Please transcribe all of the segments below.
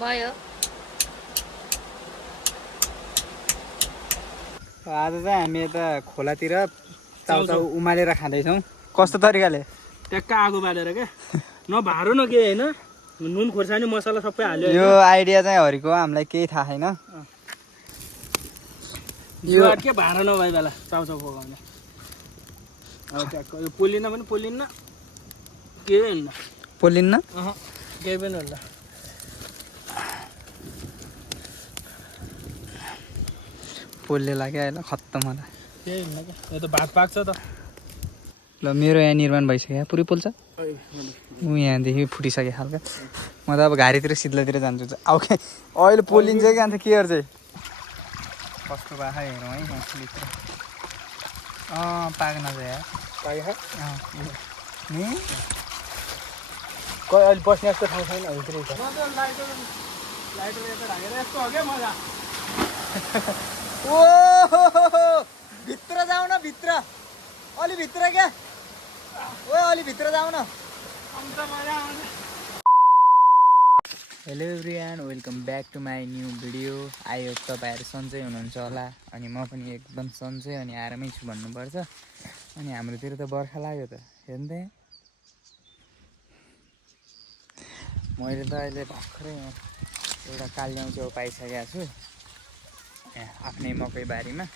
भयो। आज चाहिँ हामी यता खोलातिर चाउचाउ उमालेर खाँदैछौँ। कस्तो तरिकाले? ट्याक्क आगो बालेर क्या, न भारो न के होइन, नुन खोर्सानी मसला सबै हाल्यो। यो आइडिया चाहिँ हरिको हामीलाई केही थाहा छैन। यो के भारो नभए बेला चाउचाउ पकाउने। अब ट्याक्क यो पोलिन्न पनि पोलिन्न, केही होइन। पोलिन्न? केही पनि होइन। पोल्ले लाग्यो होइन खत्तम होला। केही होइन क्या, यो त भात पाक्छ त। ल मेरो यहाँ निर्माण भइसक्यो, पुरै पोल्छ। ऊ यहाँदेखि फुटिसक्यो खालको। म त अब घारीतिर सिद्लातिर जान्छु। अब के अहिले पोलिन्छ कि अन्त केयर चाहिँ कस्तो भएको हेरौँ है भित्र। पाक्न चाहिँ यार पाक्यो नि अहिले बस्ने जस्तो ठाउँ छैन भित्रै छ। लाइटर यता ढाकेर यस्तो हो क्या मजा। ओ भित्र जाऊ न, भित्र अलि भित्र क्या। ओ अलि भित्र जाऊ न। Hello everyone, welcome back to my new video. I hope तपाईँहरू सन्चै हुनुहुन्छ होला। अनि म पनि एकदम सन्चै अनि आरामै छु भन्नुपर्छ। अनि हाम्रोतिर त बर्खा लाग्यो त हेर्नु त। मैले त अहिले भर्खरै एउटा काल्याउ च्याउ पाइसकेको छु आफ्नै मकै बारीमा।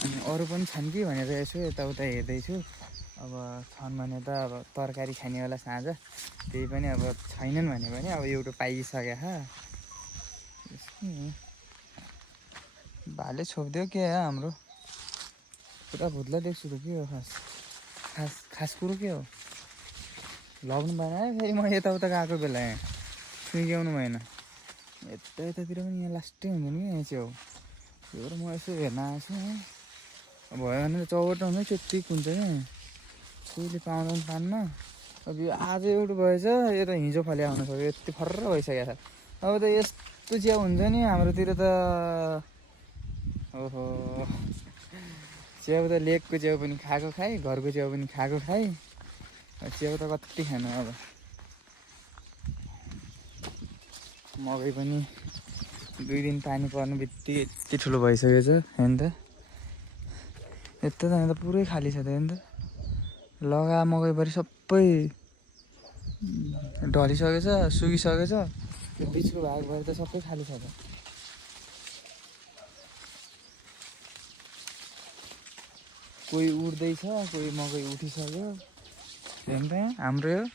अनि अरू पनि छन् कि भनेर यसो यताउता हेर्दैछु। अब छन् भने त अब तरकारी खाने होला साँझ, त्यही पनि अब छैनन् भने पनि अब एउटा पाइसक्यो। भाले छोपिदियो के हो हाम्रो, पुरा भुत्ला देख्छु त के हो खास कुरो के हो। लग्नु भएन फेरि म यताउता गएको बेला यहाँ सुइक्याउनु भएन। यतातिर पनि यहाँ लास्टै हुन्छ नि यहाँ च्याउ। त्यो भएर म यसो हेर्न आएको छु। भयो भने चौवटामै त्यत्तिक हुन्छ क्या, कोहीले पाउँदा पनि पान्न। अब यो आज एउटा भएछ, यो त हिजो फले आउनु सक्यो, यति फर्र भइसकेको छ। अब त यस्तो च्याउ हुन्छ नि हाम्रोतिर त। ओहो, च्याउ त लेकको च्याउ पनि खाएको खाएँ, घरको च्याउ पनि खाएको खाएँ। च्याउ त कति खानु। अब मकै पनि 2 दिन पानी पर्नु बित्तिकै यति ठुलो भइसकेछ हेर्नु त। यत्रो त त पुरै खाली छ त हेर्नु त। लगा मकैभरि सबै ढलिसकेछ, सुकिसकेछ। त्यो बिचको भागभरि त सबै खाली छ त। कोही उड्दैछ, कोही मकै उठिसक्यो हेर्नु त। हाम्रो यो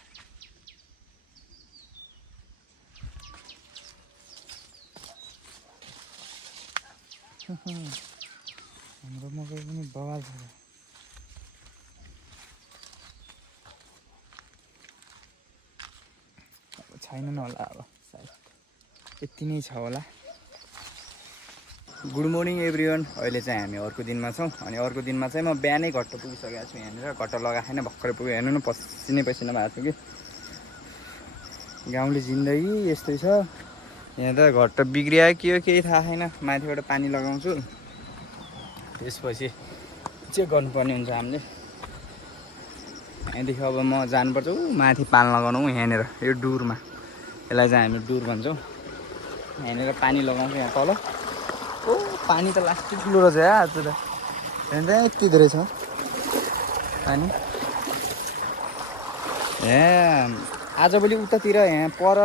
हाम्रो मकै पनि बवाल छ। अब छैनन् होला, अब सायद यति नै छ होला। Good morning everyone. अहिले चाहिँ हामी अर्को दिनमा छौँ। अनि अर्को दिनमा चाहिँ म बिहानै घट्ट पुगिसकेको छु। यहाँनिर घट्ट लगाएको छैन, भर्खरै पुग्यो। हेर्नु न पसिनै भएको छु कि। गाउँले जिन्दगी यस्तै छ। यहाँ त घट्ट बिग्रियो के हो केही थाहा छैन। माथिबाट पानी लगाउँछु, त्यसपछि चेक गर्नुपर्ने हुन्छ हामीले। यहाँदेखि अब म जानुपर्छ माथि पाल लगाउनु यहाँनिर यो डुरमा। यसलाई चाहिँ हामी डुर भन्छौँ। यहाँनिर पानी लगाउँछौँ यहाँ तल। ओ पानी त लास्टै ठुलो रहेछ या आज त। हेर्नु त यति धेरै छ पानी। यहाँ आजभोलि उतातिर यहाँ पर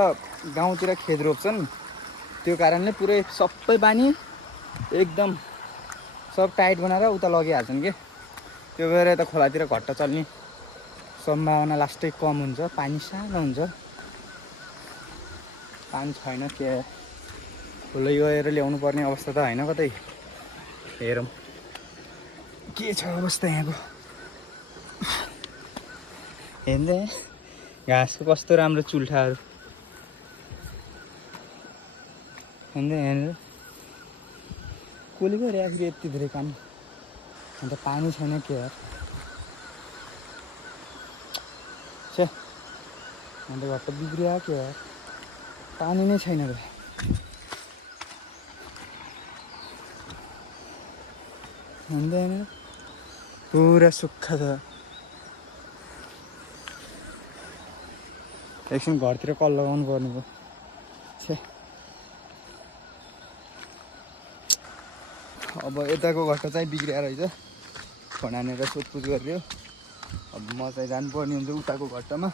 गाउँतिर खेत रोप्छन्, त्यो कारणले पुरै सबै पानी एकदम सब टाइट बनाएर उता लगिहाल्छन् कि। त्यो भएर यता खोलातिर घट्ट चल्ने सम्भावना लास्टै कम हुन्छ। पानी सानो हुन्छ, पानी छैन के खोलै गएर ल्याउनु पर्ने अवस्था त होइन कतै। हेरौँ के छ अवस्था यहाँको। हेर्दै घाँसको कस्तो राम्रो चुल्ठाहरू हेर्दै। यहाँनिर कसले गरे आखिर यति धेरै पानी। अन्त पानी छैन के यार। छे अन्त घट्ट बिग्रियो के यार, पानी नै छैन त। हेर्दैन पुरा सुक्खा छ। एकछिन घरतिर कल लगाउनु पर्ने भयो। छे अब यताको घट्टा चाहिँ बिग्रिएर रहेछ भनानेर सोधपुछ गरिदियो। अब म चाहिँ जानुपर्ने हुन्छ उताको घट्टामा।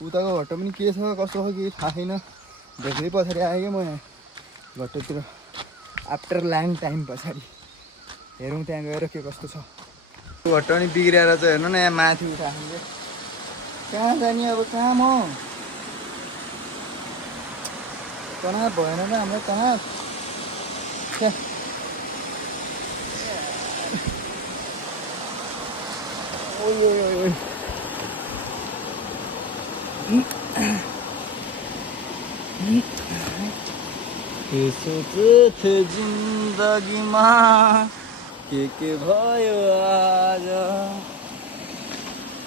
उताको घट्टा पनि के छ कस्तो छ केही थाहा छैन। धेरै पछाडि आएँ क्या म यहाँ घट्टातिर आफ्टर लङ टाइम पछाडि। हेरौँ त्यहाँ गएर के कस्तो छ। घट्टा पनि बिग्रिएर चाहिँ हेर्नु न यहाँ माथि उठाएको कहाँ जाने अब कहाँ म तनाव भएन र हाम्रो तनाव जिन्दगीमा के भयो आज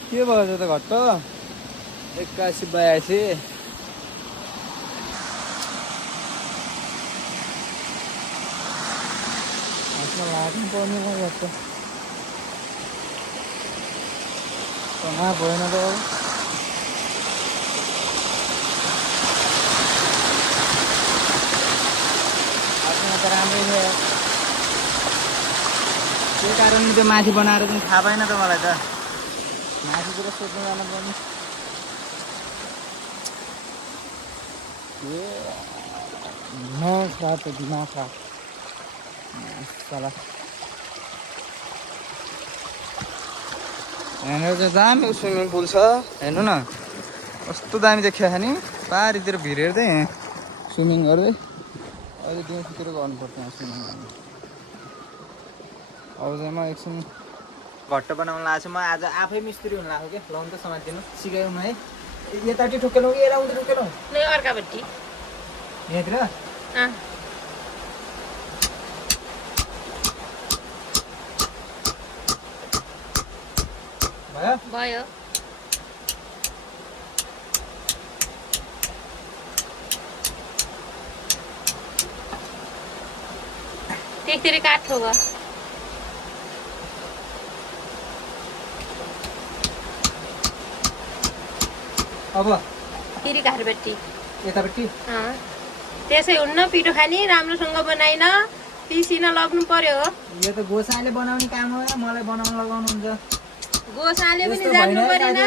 के भएछ त घट्ट 81 82 लाग्नु पर्ने घट्ट तनाव भएन त त राम्रै थियो त्यही कारणले त्यो माथि बनाएर चाहिँ थाहा पाएन त मलाई त माथितिर सोध्नु जानु पर्ने दिमाग खराब छ दिमाग खराब यहाँनिर चाहिँ दामी स्विमिङ पुल छ हेर्नु न कस्तो दामी देखिया छ नि पारितिर भिरेर चाहिँ स्विमिङ गर्दै अहिले दिउँसोतिर गर्नुपर्छ यहाँ स्विमिङ गर्नु। अब चाहिँ म एकछिन घट्ट बनाउनु लाग्छु म आज आफै मिस्त्री हुनु लाग्यो क्या लाउनु त समातिनु सिकायौँ है यतापट्टि ठोकेलौँ कि यताउति ठोकेलौँ अर्कापट्टि यहाँतिर भयो भयो त्यसरी काट्थ्यो भयो अब फेरि घरपट्टि यतापट्टि त्यसै हुन्न पिठो खाने राम्रोसँग बनाइन पिसिन लग्नु पर्यो हो यो त गोसाले बनाउने काम हो मलाई बनाउन लगाउनुहुन्छ गोसाले पनि जान्नु परेन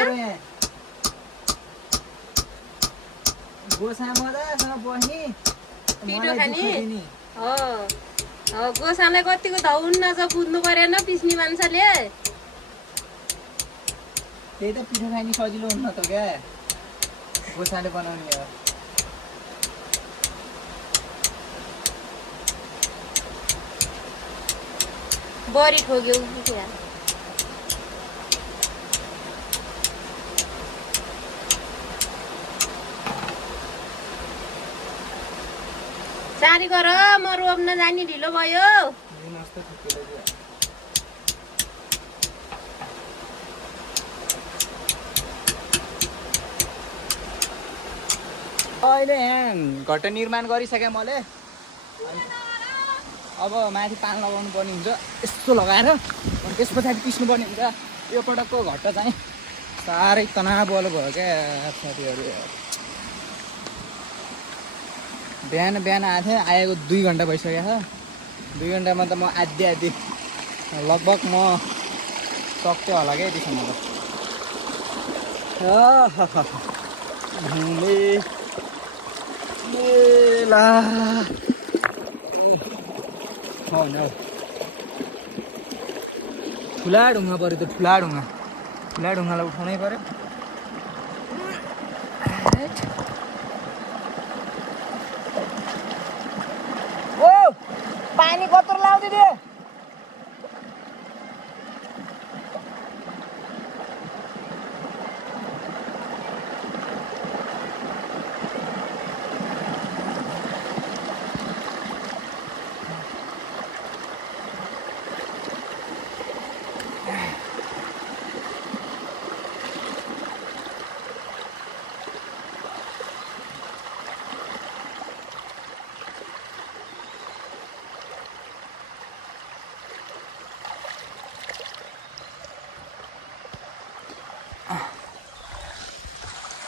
गोसा मजासँग बस्ने पिठो खाने हो गोसालाई कतिको त हुन्न छ बुझ्नु परेन पिस्ने मान्छेले त्यही त पिठो खाने सजिलो हुन्न त क्या गोसाले बनाउने हो बरी ठोक्यौ सारी गर म रोप्न जाने ढिलो भयो अहिले यहाँ घट्टा निर्माण गरिसकेँ मैले अब माथि पान लगाउनु पर्ने हुन्छ यस्तो लगाएर अनि त्यस पछाडि पिस्नु पर्ने हुन्छ यो पटकको घट्टा चाहिँ साह्रै तनाववालो भयो क्या साथीहरू बिहान आएको थिएँ आएको 2 घन्टा भइसकेको छ 2 घन्टामा त म आधी लगभग म सक्थेँ होला क्या यतिसम्म त ठुला ढुङ्गा पऱ्यो त ठुला ढुङ्गालाई उठाउनै पऱ्यो ओ पानी कत्रो लाउँदै थियो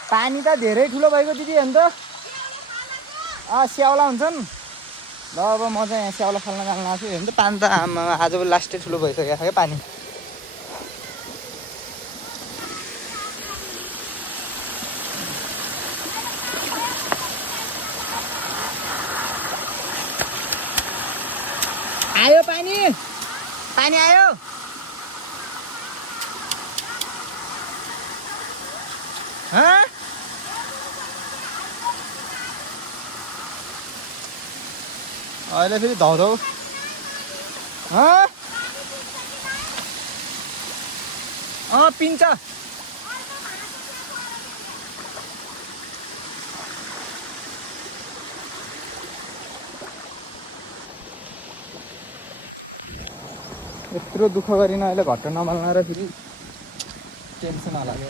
पानी त धेरै ठुलो भएको दिदी अन्त स्याउला हुन्छन् ल अब म चाहिँ यहाँ स्याउला फाल्न जानु लाग्छु हेर्नु त पानी त आज लास्टै ठुलो भइसकेको छ क्या पानी आयो पानी पानी आयो अहिले फेरि धौधौ पिन्छ यत्रो दुःख गरिन अहिले घट्ट नमाल्न र फेरि टेन्सन लाग्यो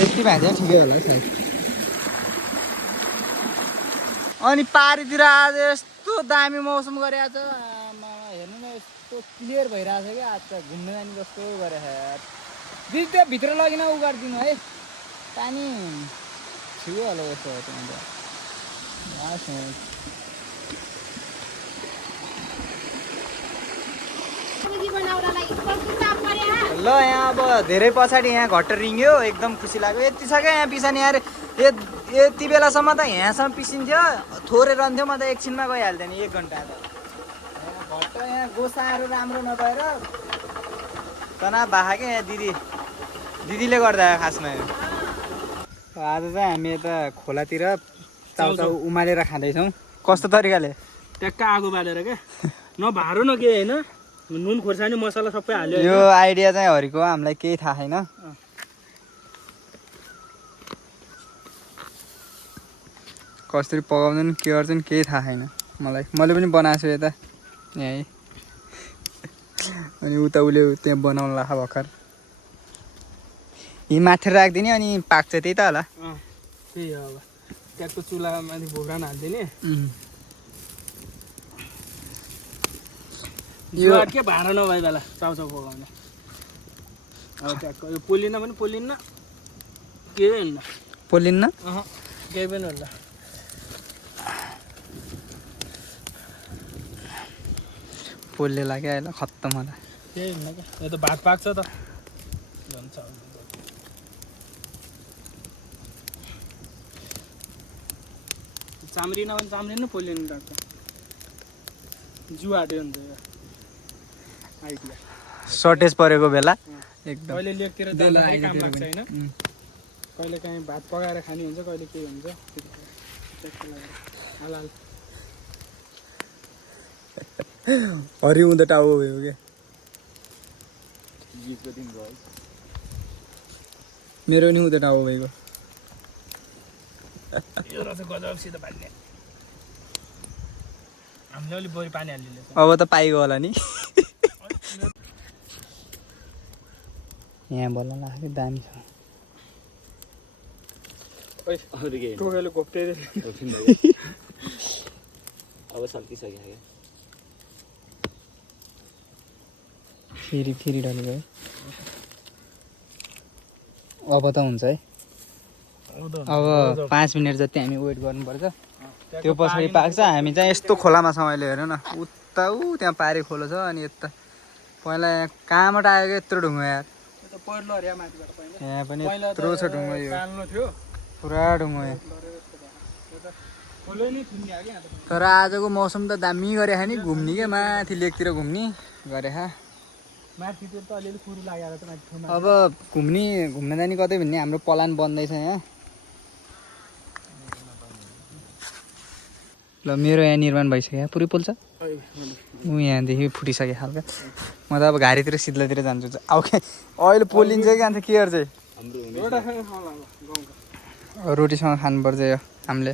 यति भाँच्यो ठिकै होला सायद अनि पारीतिर आज यस्तो दामी मौसम गरेको छ हेर्नु न यस्तो क्लियर भइरहेछ क्या आज त घुम्न जाने जस्तो गरेको छ दिदी त्यो भित्र लगेन उ गरिदिनु है पानी ठिकै होला यस्तो हो ल यहाँ अब धेरै पछाडि यहाँ घट्ट रिङ्ग्यो एकदम खुसी लाग्यो यति छ क्या यहाँ पिसानी यहाँ यति बेलासम्म त यहाँसम्म पिसिन्थ्यो थोरै रहन्थ्यो म त एकछिनमा गइहाल्थेँ नि 1 घन्टा त घट्ट यहाँ गोसाहरू राम्रो नभएर तनाव भएको क्या यहाँ दिदीले गर्दा खासमा आज चाहिँ हामी यता खोलातिर चाउचाउ उमालेर खाँदैछौँ कस्तो तरिकाले ट्याक्क आगो बालेर क्या न भारो न के होइन नुन खोर्सानी मसला सबै हाल्यो यो आइडिया चाहिँ हरिको हामीलाई केही थाहा छैन कसरी पकाउँदैन के गर्छन् केही थाहा छैन मैले पनि बनाएको छु यता यहीँ अनि उता उसले त्यहाँ बनाउनु लाग्छ भर्खर यी माथि राखिदिने अनि पाक्छ त्यही त होला त्यही हो अब ट्याक्क चुलामाथि भोगान हालिदिने यो के भाँडा नभए बेला चाउचाउ पकाउने अब ट्याक्क यो पोलिन्न पनि पोलिन्न केही हुन्न पोलिन्न केही पनि हुन्न पोल्ले लाग्यो अहिले खत्तम होला केही हुन्न क्या यो त भात पाक्छ त झन् चाउल चाम्रिन भने चाम्रिनु पोलिनु ट्याक्क जिउ आँट्यो नि त यो आइडिया सर्टेज परेको बेला एकदम कहिले लेकतिर जाँदाखेरि काम लाग्छ होइन कहिले काहीँ भात पकाएर खाने हुन्छ कहिले के हुन्छ हाल हरि हुँदा टाउको भयो क्या मेरो नि हुँदा टाउको भएको यो रहेछ गजबसित भाल्ने हामीले अलिक बढी पानी हालिदिन्छ अब त पाइगयो होला नि यहाँ बल्ल लाग्यो दामी छ टोकेले घोप्टे अब सकिसक्यो क्या फेरि डल्लो गयो अब त हुन्छ है अब 5 मिनट जति हामी वेट गर्नुपर्छ त्यो पछाडि पाक्छ हामी चाहिँ यस्तो खोलामा छौँ अहिले हेर न उता त्यहाँ पारी खोलो छ अनि यता पहिला यहाँ कहाँबाट आयो क्या यत्रो ढुङ्गा यार यहाँ पनि यत्रो छ ढुङ्गा यो पुरा ढुङ्गा यहाँ तर आजको मौसम त दामी गरे नि घुम्ने क्या माथि लेकतिर घुम्ने गरे अब घुम्न जाने कतै भन्ने हाम्रो प्लान बन्दैछ यहाँ ल मेरो यहाँ निर्माण भइसक्यो पुरै पुल छ ऊ यहाँदेखि फुटिसक्यो खालको म त अब घारीतिर सिद्लातिर जान्छु अब अहिले पोलिन्छ कि अन्त के गर्छ रोटीसँग खानुपर्छ यो हामीले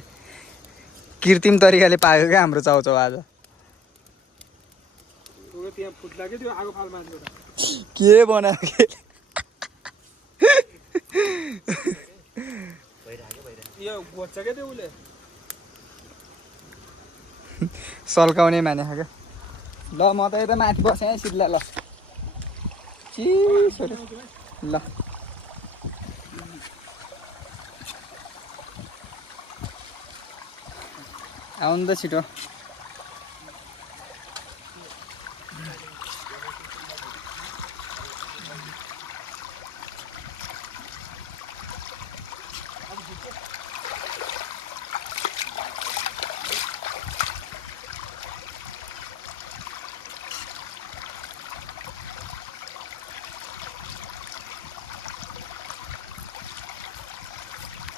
कृत्रिम तरिकाले पायो क्या हाम्रो चाउचाउ आज के बनायो सल्काउने माने क्या ल म त यता माथि बसेँ सिद्ला ल ल आउनु त छिटो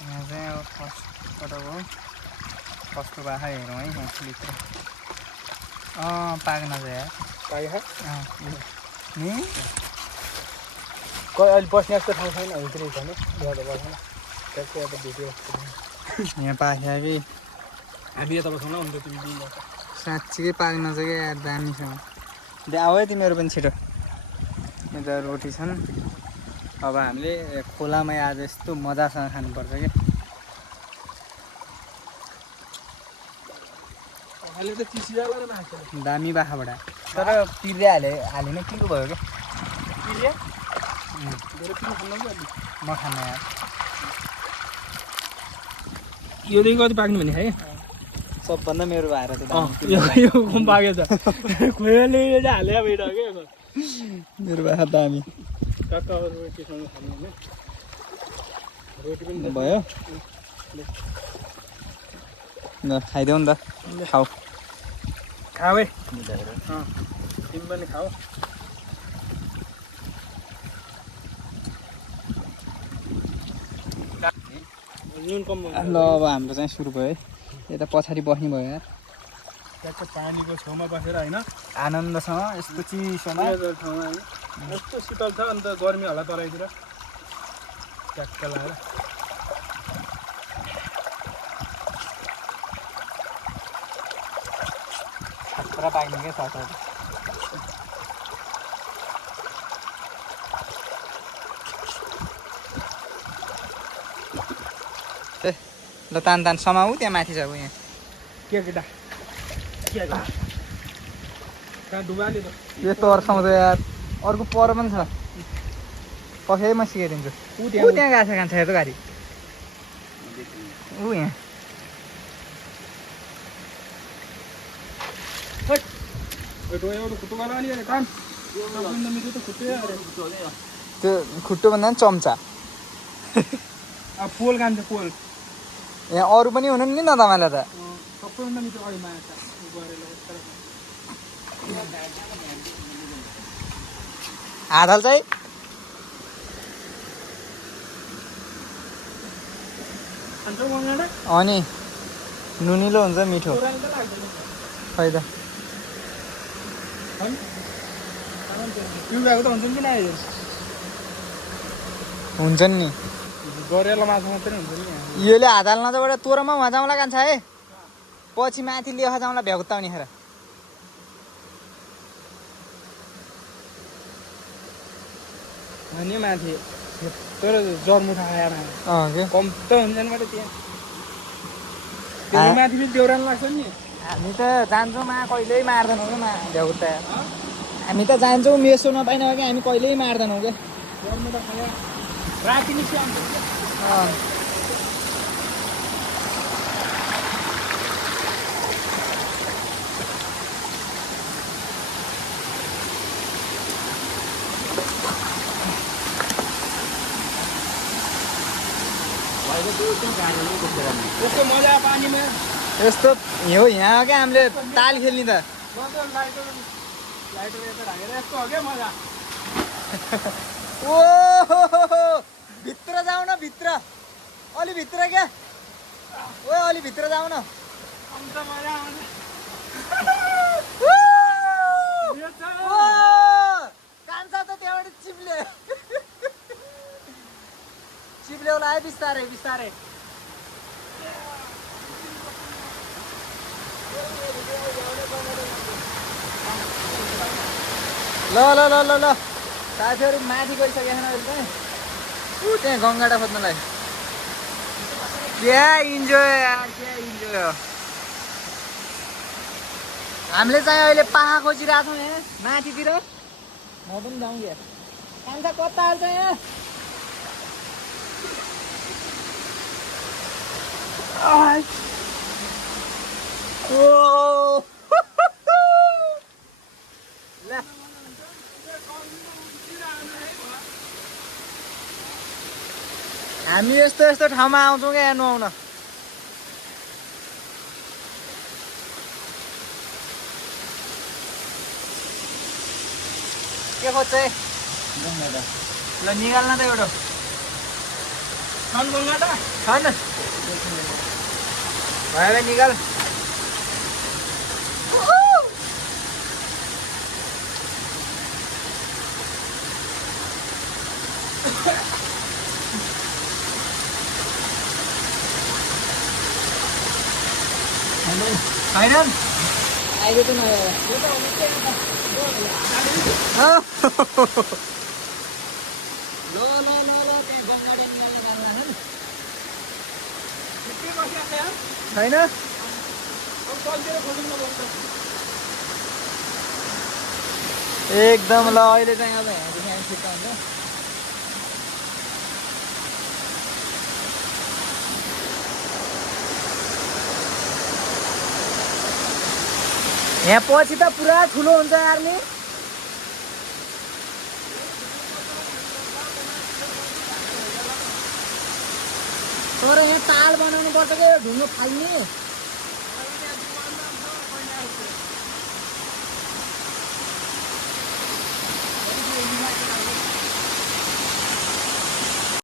यहाँ चाहिँ अब फर्स्टपटक हो कस्तो भएको हेरौँ है यहाँभित्र पाक्न चाहिँ यार पाइखा नि अहिले बस्ने जस्तो ठाउँ छैन भित्रै छ नि बस्दैन त्यसको अब भिडियो यहाँ पाक्यो कि हामी यता बस्नु न अन्त तिमी दिन साँच्चीकै पाक्न चाहिँ क्या यार दामीसँग त्यहाँ आऊ है तिमीहरू पनि छिटो यता रोटी छन् अब हामीले खोलामा आज यस्तो मजासँग खानुपर्छ कि अहिले त चिसिजाला र माछा दामी बाखाबाट तर पिर्दै हालेन किलो भयो क्या पिरिया धेरै पिरो खानु पर्छ म खान यार योदेखि कति पाक्नु भने है सबभन्दा मेरो भाएर त यो कम पाक्यो त खोइले चाहिँ हाल्यो बेटा के मेरो भाखा दामी काका रोटीसँग खानु भने रोटी पनि भयो ल खाइदेऊ नि त खाऊ खाऊ है तिमी पनि खाऊ नुन कम ल अब हाम्रो चाहिँ सुरु भयो है यता पछाडि बस्ने भयो यार ट्याक्क पानीको छेउमा बसेर होइन आनन्दसँग यस्तो चिसोमा ठाउँमा होइन यस्तो शीतल छ अन्त गर्मी होला तराईतिर ट्याक्क लगाएर पुरा पाक्ने क्या साथहरू ए ल तान समाऊ त्यहाँ माथि छ यहाँ के केटा के कहाँ डुबाल्यो त यस्तो अर्साउँछ यार अर्को पर पनि छ कसै म सिकाइदिन्छु ऊ त्यहाँ गएको छ कान्छ हेर्नु गाडी ऊ यहाँ त्यो खुट्टो भन्दा पनि चम्चा पोल कान्छ पोल यहाँ अरू पनि हुनु नि न तपाईँलाई त सबैभन्दा मिठो अघि माछा गरेर हातल चाहिँ अनि नुनिलो हुन्छ मिठो खै त हुन्छन् नि गरेर माछा मात्रै हुन्छ नि योले हात हाल्न चाहिँ बडा तोरमा मजाउँला कान्छ है पछि माथि लिएर जाउँला भ्याउताउने खेर अनि माथि तर जरमुठा आएर कम त हुन्छ नि त्यहाँ माथि फेरि देउरान लाग्छ नि हामी त जान्छौँ कहिल्यै मार्दैनौँ क्या भ्याउता हामी त जान्छौँ मेसो नपाइन कि हामी कहिल्यै मार्दैनौँ क्या जरमुठा खायो राति निस्क्यो यस्तो मजा पानीमा यस्तो हो यहाँ क्या हामीले ताल खेल्ने त लाइटर यता ढाकेर यस्तो हो क्या मजा ओ भित्र जाऊ न भित्र अलि भित्र क्या ओ अलि भित्र जाऊ न अन्त मजा आउँछ कान्छ त त्यहाँबाट चिप्लेउला है बिस्तारै बिस्तारै ल ल ल ल ल साथीहरू माथि गइसकेको छैन अहिले चाहिँ त्यहाँ गङ्गाटा खोज्नलाई क्या इन्जोय क्या इन्जोय हो हामीले चाहिँ अहिले पाखा खोजिरहेको छौँ यहाँ माथितिर म पनि जाउँ क्या कान्छा कता हाल्छ यहाँ ओ ला हामी यस्तो यस्तो ठाउँमा आउँछौँ क्या नुहाउन के खोज्छ ल निकाल्न त एउटा छन् गङ्गा त छैन भयो निकाल छैनन् अहिले त छैन एकदम ल अहिले चाहिँ अब यहाँ छिट्टा हुन्छ यहाँ पछि त पुरा ठुलो हुन्छ यार नि तर यहाँ ताल बनाउनु पर्छ क्या ढुङ्गो फाल्ने